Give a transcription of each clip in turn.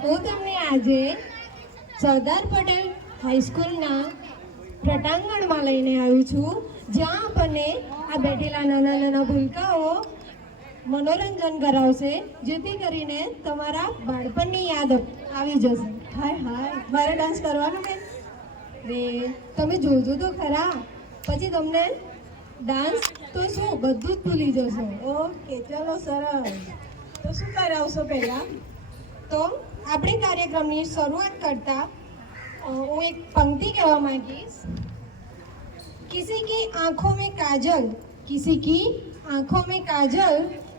હું તમને આજે સરદાર પટેલ હાઈસ્કૂલના પ્રટાંગણમાં લઈને આવી છું, જ્યાં આપણને આ બેઠેલા નાના નાના ભૂલકાઓ મનોરંજન કરાવશે, જેથી કરીને તમારા બાળપણની યાદ આવી જશે. હાય હાય, મારે ડાન્સ કરવાનો કે રે તમે જોજો તો ખરા, પછી તમને ડાન્સ તો શું બધું જ ભૂલી જશો. ઓકે, ચલો સરસ. તો શું કરાવશો પહેલા? તો આપણે કાર્યક્રમની શરૂઆત કરતા હું એક પંક્તિ કહેવા માંગીશ. किसी की आंखों में काजल, किसी की आंखों में काजल,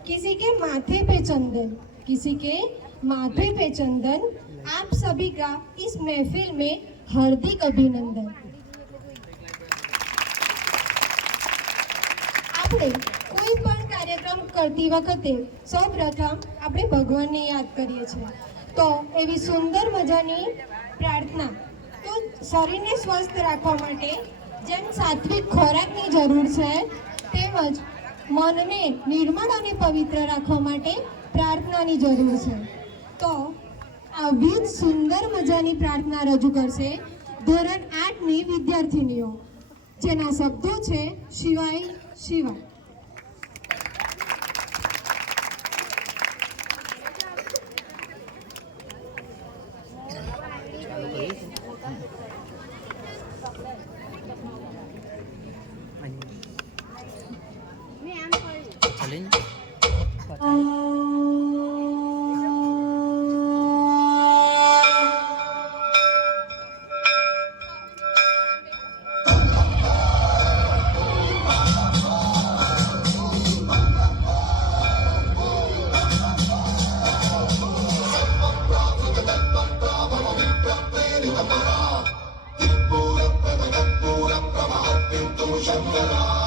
किसी के माथे पे चंदन, किसी के माथे पे चंदन, आप सभी का इस महफिल में हार्दिक अभिनंदन. આપણે કોઈ પણ કાર્યક્રમ કરતી વખતે સૌપ્રથમ આપણે ભગવાનને યાદ કરીએ છીએ. તો એવી સુંદર મજાની પ્રાર્થના. તો શરીરને સ્વસ્થ રાખવા માટે જેમ સાત્વિક ખોરાકની જરૂર છે, તેમજ મનને નિર્મળ અને પવિત્ર રાખવા માટે પ્રાર્થનાની જરૂર છે. તો આવી જ સુંદર મજાની પ્રાર્થના રજૂ કરશે ધોરણ 8ની વિદ્યાર્થીનીઓ, જેના શબ્દો છે શિવાય શિવાય. Shankara